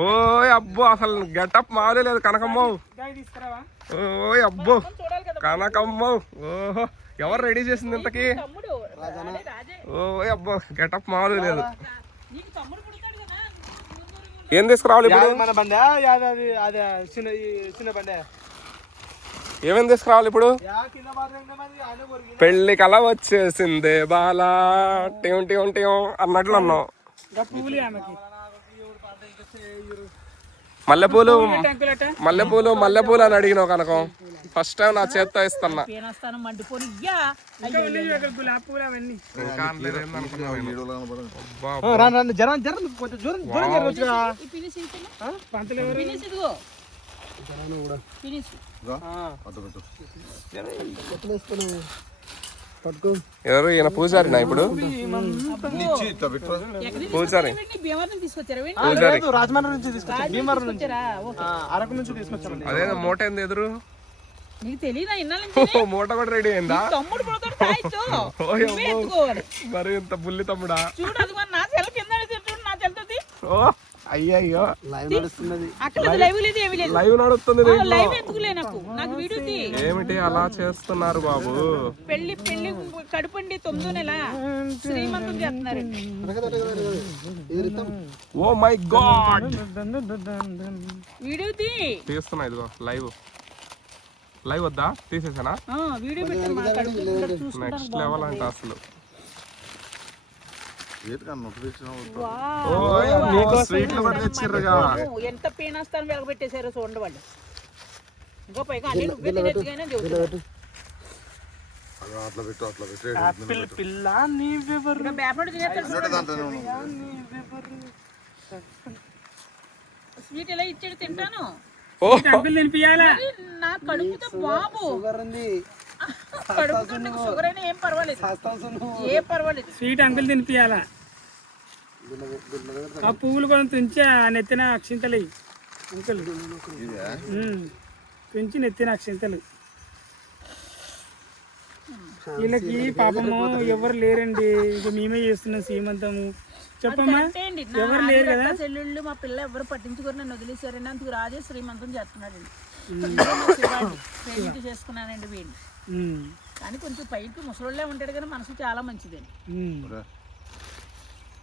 ఓయ్ అబ్బో అసలు గెటప్ మారే లేదు కనకమ్మ. దాయి తీసుకురావా ఓయ్ అబ్బో చూడాలి కదా కనకమ్మ. ఓహో ఎవరు రెడీ చేసింది ఇంతకి? ఓయ్ అబ్బో గెటప్ మారే లేదు. నీకు తమ్ముడు పుడతాడు కదా ఏం తీసుకురావాలి ఏమేం తీసుకురావాలి ఇప్పుడు? పెళ్ళి కల వచ్చేసిందే బాలా. టిం టిం టిం అన్నట్లు అన్నావు మల్లెపూలు మల్లెపూలు మల్లెపూలు అని అడిగినావు కనకం. ఫస్ట్ టైం నా చేత్తో ఇస్తున్నా ఎవరు? ఈయన పూజారి నా ఇప్పుడు పూజారి? పూజారి. రాజమండ్రి నుంచి తీసుకొచ్చాం. భీమవరం నుంచి. తీసుకొచ్చారా? ఓ, ఆ, అరకు నుంచి తీసుకొచ్చామండి. అదేదో మూట ఏంది ఎదురు? ఓ, మూట కూడా రెడీ అయిందా? మరి ఇంత బుల్లి తమ్ముడా? అది నా కింద చూడు అక్కడ లేదు, లైవ్ లేదు ఏమీ లేదు. లైవ్ నడుస్తుంది ఓ, దీంట్లో. లైవ్ ఎందుకులే నాకు? నాకు వీడియో తీ ఏమిటి అలా చేస్తున్నారు బాబు? పెళ్ళి పెళ్ళి కడుపండి తొమ్మిదో నెల. శ్రీమంతం ఓ మై గాడ్! వీడియో తీ. తీస్తున్నా ఇదిగో లైవ్ లైవ్ వద్దా? తీసేసానా? ఆ, వీడియో నెక్స్ట్ లెవెల్ అంట అసలు వావ్. ఓ నీకు స్వీట్లు కూడా తెచ్చిర్రుగా వావ్, ఎంత పీనాస్తాను వెలగబెట్టేశారో చూడండి వాళ్ళు. ఇంకా పైగా అన్ని నువ్వే తినచ్చుగానే చెబుతున్నా ఆపిల్ పిల్ల నీవెవరు ఇంకా బేపడి తినేస్తాడు స్వీట్ ఎలా ఇచ్చాడు తింటాను? నా కడుపుతో బాబు. షుగర్ అయినా ఏం పర్వాలేదు. ఏం పర్వాలేదు. స్వీట్ అంకుల్ తినిపియాలా? ఆ పువ్వులు కొంచెం తుంచి ఆ నెత్తిన అక్షింతలు. అంకుల్. తుంచి నెత్తిన అక్షింతలు. వీళ్ళకి పాపము ఎవరు లేరండి? ఇక మేమే చేస్తున్నాం సీమంతము. చెప్పమ్మా. ఎవరు లేరు కదా? చెల్లెళ్ళు మా పిల్ల ఎవరు పట్టించుకోరు నన్ను వదిలేశారండి అందుకు రాజే శ్రీమంతం చేస్తున్నాడండి. చేసుకున్నానండి వీడిని. కానీ కొంచెం పైకి ముసలోళ్ళే ఉంటాడు కానీ మనసు చాలా మంచిదండి.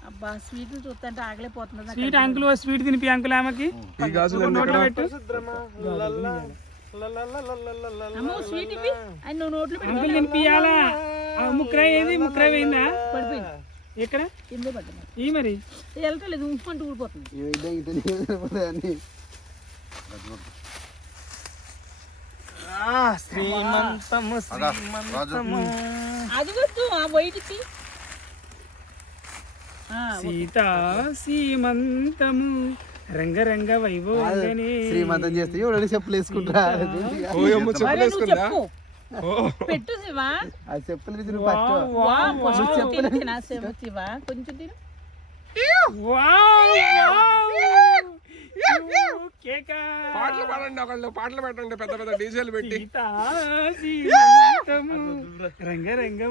అబ్బా స్వీట్లు చూస్తుంటే ఆగలేపోతుంది. స్వీట్ అంకుల్ స్వీట్ తినిపి అంకుల్ ఆమెకి ఈ గాజులు నోట్లో పెట్టు అమ్మో స్వీట్ ఇవి అని నువ్వు నోట్లు అంకుల్ తినిపియాలా ఆ ముక్కరాయి ఏది ముక్కరాయి పోయిందా పడిపోయింది ఎక్కడ కింద పడ్డా ఈ మరి వెళ్తలేదు ఉప్పుమంటూ ఊడిపోతుంది శ్రీమంతము శ్రీమంతము. సీత సీమంతము రంగరంగ వైభోగని. శ్రీమంతం చేస్తే ఎవడని చెప్పులు వేసుకుంటా చెప్పులు పెట్టు శివా. ఆ చెప్పులు వా కొంచెం పాటలు పాడండి ఒకళ్ళు పాటలు పెట్టండి పెద్ద పెద్ద డీజేలు పెట్టి. రంగరంగ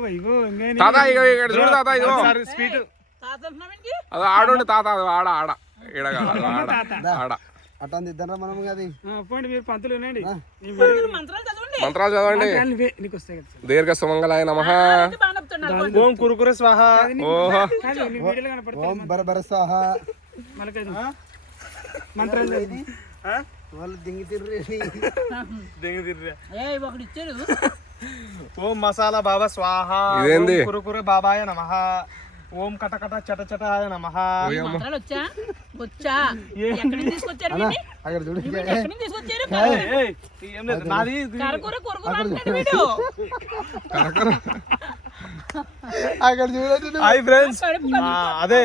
తాత ఇక ఇక్కడ చూడు తాత స్వీట్? అది ఆడుండి తాత అది ఆడ ఆడ. అది ఆడ ఇద్దరా మనం అది పోండి మీరు పంతులు వినండి. మీరు మంత్రాలు చదవండి. మంత్రాలు చదవండి. నువ్వే నీకు వస్తాయి కదా. దీర్ఘ సుమంగళాయ నమ ఓం కురుకుర స్వాహ. ఓహో. కాదు నీ వీడియోలో కనపడతాయి ఓం బర బర స్వాహ. మంత్రాలు చదివి. వాళ్ళు దింగి తిర్రి ఏ ఒకడు ఇచ్చాడు. ఓం మసాలా బాబా స్వాహ. ఇదేంది? కురుకుర బాబాయ నమ. ఓం కటకట చట చటాయ నమ. మంత్రాలు వచ్చా? అక్కడ చూడు. నాది కరకూర కొరకు అక్కడ చూడండి హాయ్ ఫ్రెండ్స్ అదే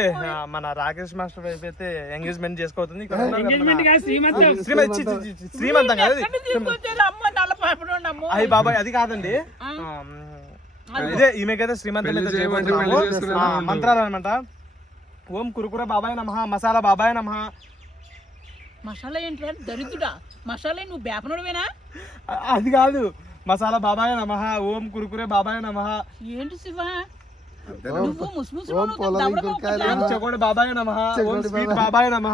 మన రాకేష్ మాస్టర్ వైపు అయితే ఎంగేజ్మెంట్ చేసుకోతుంది మన- శ్రీమంతం. అయ్యి బాబాయ్ అది కాదండి. ఇదే ఈమెకైతే శ్రీమంతం అయితే చేయబోతున్నాము. మంత్రాలు అనమాట. ఓం కురుకుర బాబాయ్ నమ మసాలా బాబాయ్ నమ. మసాలా ఏంటి దరిద్రుడా. మసాలా నువ్వు బేపనుడువేనా అది కాదు. మసాలా బాబాయ్ నమ ఓం కురుకురే బాబాయ్ నమ. ఏంటి శివ? నువ్వు ముసుముసు పొలం బాబాయ్ నమ ఓం స్వీట్ బాబాయ్. నమ.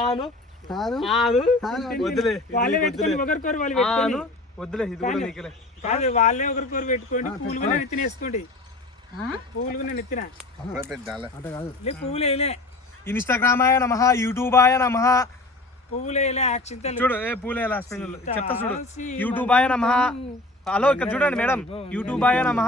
ఆను. ఆను? వాళ్ళే పెట్టుకొని ఒకరికొరు వాళ్ళు ఆను. పెట్టుకొని వద్దులే ఇది కూడా నీకులే. కాదు వాళ్ళే ఒకరికొరు పెట్టుకోండి పువ్వులు కూడా నెత్తిన వేసుకోండి. ఆ? పువ్వులు కూడా నెత్తిన. అంటే కాదు లే పువ్వులు వేయలే ఇన్స్టాగ్రామాయ నమ యూట్యూబాయ నమ. పువ్వులు వేయలే అక్షింతలు చూడు ఏ పూలే లాస్ట్ చెప్తా చూడు. యూట్యూబాయ నమ. హలో ఇక్కడ చూడండి మేడం. యూట్యూబ్ ఆయ నమ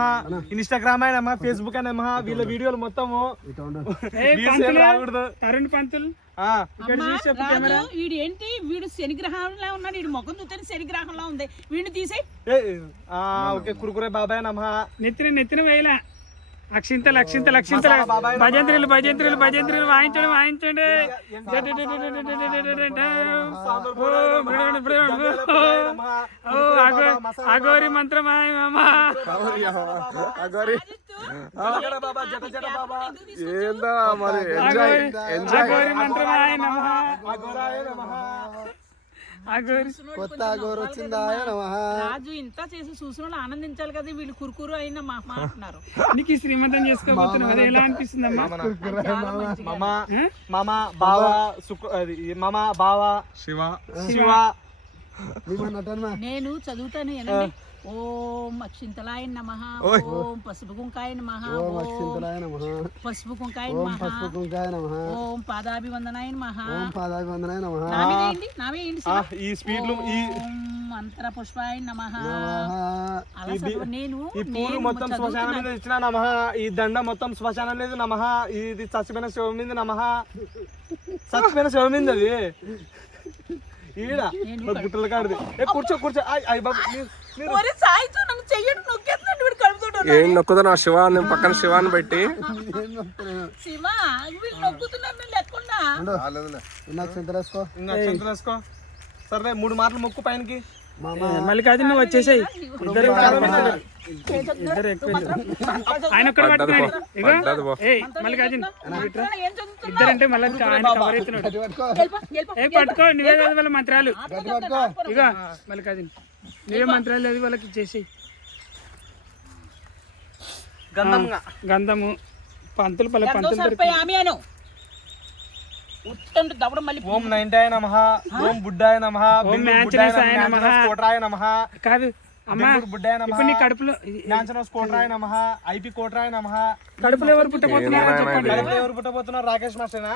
ఇన్స్టాగ్రామ్ ఆయ నమ ఫేస్బుక్ అయ నమ వీళ్ళ వీడియోలు మొత్తము. రాకూడదు. తరుణ్ పంతులు? ఆ, ఇక్కడ అమ్మా, చూసి చెప్పు రాజు, కెమెరా వీడు ఏంటి? వీడు శనిగ్రహంలా ఉన్నాడు. వీడు ముఖం చూస్తే శనిగ్రహంలా ఉంది. వీడిని ఆ, ఓకే కురుకురే బాబాయ్ నమ. నెత్తిన నెత్తిన వేయలే. అక్షింతలు అక్షింతలు అక్షింతలు భజంత్రులు భజంత్రులు భజంత్రులు వాయించండి వాయించండి ఓ, అగో- అగోరి మంత్రమాయ నమ కొత్త గోరు వచ్చిందా నమ రాజు ఇంత చేసి చూసిన వాళ్ళు ఆనందించాలి కదా వీళ్ళు కురుకురు అయిన మా అంటున్నారు. నీకు ఈ శ్రీమంతం చేసుకోబోతున్నావు అది ఎలా అనిపిస్తుంది. మమ మమ బావ మమ బావ శివ. శివ. నేను చదువుతాను ఓం అక్షింతలాయ నమ. ఓం పసుపు కుంకాయ నమ. ఓం అక్షింతలాయ నమ. పసుపు కుంకాయ నమ. పసుపు కుంకాయ నమ. ఓం పాదాభివందనాయ నమ. ఓం పాదాభివందనాయ నమ. నామే నామే. ఈ స్పీడ్లు ఈ ఓం మంత్ర పుష్పాయ నమ. నేను ఈ పూలు మొత్తం శ్మశానం మీద ఇచ్చిన నమ. ఈ దండ మొత్తం శ్మశానం లేదు నమ. ఇది చచ్చిపోయిన శివ మీద నమ. చచ్చిపోయిన శివ మీద అది. ఈడ. గుట్టల కాడిది ఏ కూర్చో కూర్చో. ఆయ్ బాబు ఒరే సాయితో నన్ను చెయ్యడు నొక్కేస్తున్నాడు వీడు కడుపుతాడు ఏం నొక్కుతున్నా శివాన్ని పక్కన శివాన్ని పెట్టి. శివ వీళ్ళు నొక్కుతున్నారు నేను లేకుండా సరే మూడు మాటలు మొక్కు పైనకి. మామ. మల్లికార్జున నువ్వు వచ్చేసాయి. ఇద్దరు ఆయన ఒక్కడ మల్లికార్జున ఇద్దరంటే మళ్ళీ ఆయన కవర్ అవుతున్నాడు గట్టి పట్టుకో. ఏ నువ్వే కదా వాళ్ళ మంత్రాలు. మల్లికార్జున నువ్వే మంత్రాలు లేదు వాళ్ళకి ఇచ్చేసి గంధంగా. గంధము పంతులు పల్లె పంతులు ఓం నైన్టాయ నమ ఓం బుడ్డాయ నమ ఓం మ్యాంచనసాయ నమః. కోట్రాయ నమ. కాదు అమ్మా బుడ్డాయ నమ ఇప్పుడు నీ కడుపులో ఇది- మ్యాంచనస్ కోట్రాయ నమ ఐపి కోట్రాయ నమ. కడుపులో ఎవరు పుట్టబోతున్నారో చెప్పండి. ఎవరు పుట్టబోతున్నారు రాకేష్ మాస్టర్నా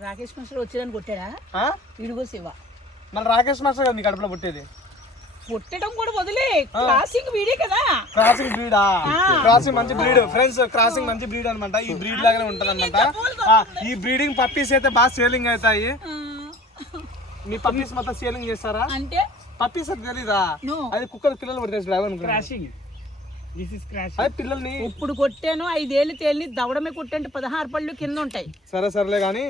రాకేష్ మిశ్రా వచ్చేదాన్ని కొట్టాడా? ఆ? ఇడుగో శివ. మళ్ళీ రాకేష్ మాస్టర్ కదా మీ కడుపులో పుట్టేది? కొట్టడం కూడా వదిలే. క్లాసింగ్ వీడే కదా. క్రాసింగ్ బ్రీడా క్రాసింగ్ మంచి బ్రీడ్ ఫ్రెండ్స్ క్రాసింగ్ మంచి బ్రీడ్ అనమాట ఈ బ్రీడ్ లాగానే ఉంటది అనమాట ఈ బ్రీడింగ్ పప్పీస్ అయితే బాగా సేలింగ్ అవుతాయి. మీ పప్పీస్ మొత్తం సేలింగ్ చేస్తారా? అంటే? పప్పీస్ అది తెలీదా? అది కుక్కలు పిల్లలు పడతాయి డ్రైవర్ అది పిల్లల్ని ఇప్పుడు కొట్టాను ఐదేళ్ళు తేలిని దవడమే కొట్టంటే పదహారు పళ్ళు కింద ఉంటాయి. సరే సరేలే కానీ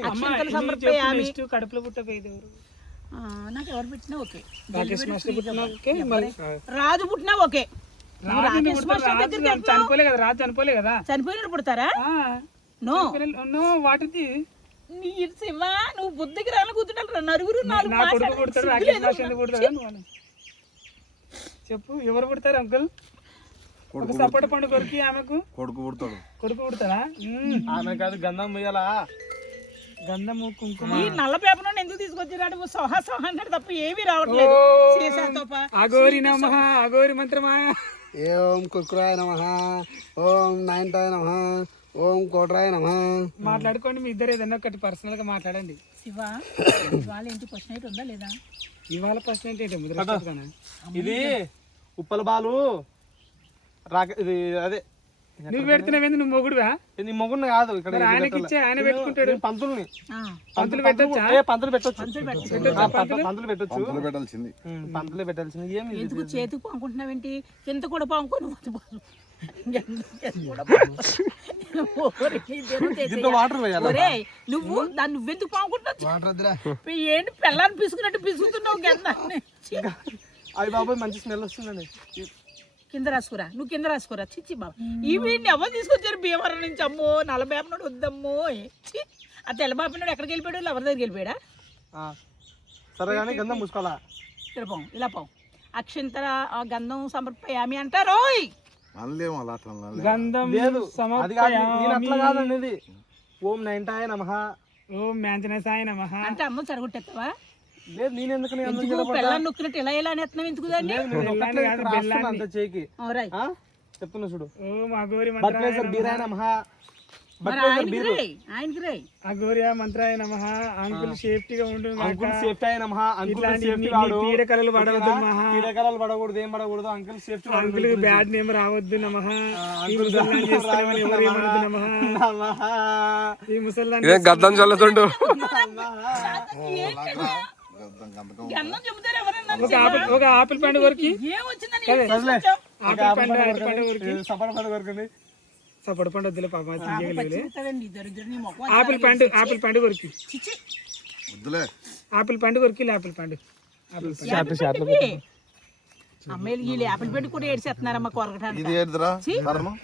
కడుపులో పుట్టపోయేది నాకు ఎవరు పెట్టినా ఓకే. రాజు పుట్టినా ఓకే. చనిపోలే కదా రాజు చనిపోలే కదా. చనిపోయినప్పుడు పుడతారా? నో. నో వాటిది. నీ శివ నువ్వు బుద్ధికి రాని కూర్చుంటారు నలుగురు కొడుకు. పుడతాడు పుడతాడు. చెప్పు ఎవరు పుడతారు అంకుల్? ఒక సపోట పండు కొరికి ఆమెకు? కొడుకు పుడతాడు. కొడుకు పుడతారా మ్మ్. ఆమె కాదు గంధం పోయాలా గంధము కుంకుమ. ఈ నల్ల పేపర్ నుండి ఎందుకు తీసుకొచ్చాడు సోహా సోహా అన్నాడు తప్ప ఏమీ రావట్లేదు. సీసాతో పా- అగోరి నమ అగోరి మంత్రమాయ. ఓం కుర్కురాయ నమ ఓం నైన్టాయ నమ ఓం కోట్రాయ నమ. మాట్లాడుకోండి మీ ఇద్దరు ఏదన్నా ఒకటి పర్సనల్గా మాట్లాడండి. శివ ఇవాళ ఏంటి క్వశ్చన్ అయితే ఉందా లేదా? ఇవాళ ఫస్ట్ ఏంటి ముద్ర ఇది ఉప్పల బాలు రాక ఇది అదే నువ్వు పెడుతున్నావేంది నువ్వు మొగుడువా? నీ మొగుడిని కాదు ఇక్కడ ఆయనకి. ఇచ్చే ఆయన పెట్టుకుంటాడు. పంతుల్ని. ఆ, పంతులు పెట్టొచ్చా? ఏ పంతులు పెట్టొచ్చు. పంతులు పెట్టొచ్చు. పంతులు పెట్టాల్సింది. పంతులే పెట్టాల్సింది. ఏమి? ఎందుకు చేతికి పాముకుంటున్నావేంటి? కింద కూడా ఒరేయ్, నువ్వు దాన్ని నువ్వెందుకు పాముకుంటున్నావు? ఏంటి? పిల్లని పిసుకున్నట్టు పిసుకుతున్నావు అవి బాబాయ్ మంచి స్మెల్ వస్తుందండి. కింద రాసుకోరా? నువ్వు కింద రాసుకోరా? చిచ్చి బాబు. ఈ వీడిని ఎవరు తీసుకొచ్చారు? భీమవరం నుంచి? అమ్మో నలభేపనాడు వద్దమ్మో. ఛీ, ఆ తెల్లబాపినాడు ఎక్కడికి వెళ్ళిపోయాడు? ఎవరి దగ్గరికి వెళ్ళిపోయాడా? ఆ. సరే కానీ గంధం మూసుకోవాలా? ఇక్కడ పోం ఇలా పోం. అక్షంతర ఆ గంధం సమర్పయామి అనలేము అలా అనలేము. గంధం లేదు అది కాదు నేను అట్లా సమర్పయామి. కాదండి ఇది ఓం నైన్టాయ నమః. ఓం మ్యాంచనసాయ నమ. అంటే అమ్మ చెడగొట్టేస్తావా లేదు నేను ఎందుకు నొక్కినట్టు ఇలా ఇలా అనేస్తున్నావు దాన్ని? అంత చేయికి? చెప్తున్నా చూడు. మంత్రాయ నమ. అంకుల్ సేఫ్టీగా ఉండు అంకుల్ సేఫ్టీ అయిన అంకుల్ వాడు. పీడకలలు పడవద్దు మహా. పీడకలలు పడకూడదు ఏం పడకూడదు. Uncle safety uncle bad name రావద్దు నమ. ఈ ఇదే గద్దం చల్లుతుండు? ఒక ఆపిల్ ఒక ఆపిల్ పండు తీసుకొచ్చావ్? ఆపిల్ పండు పండు ఇది సపడ పండు వరకుంది సపోట పండు వద్దులే పాప ఆపిల్ పండు ఆపిల్ పండు కొరికి చిచి వద్దులే. ఆపిల్ పండు కొరికి ఆపిల్ పండు. ఆపిల్ పండు. అమ్మాయిలు వీళ్ళు యాపిల్ పెట్టి కూడా ఏడ్చేస్తున్నారమ్మా కొరకటానికి. ఇది కారణం?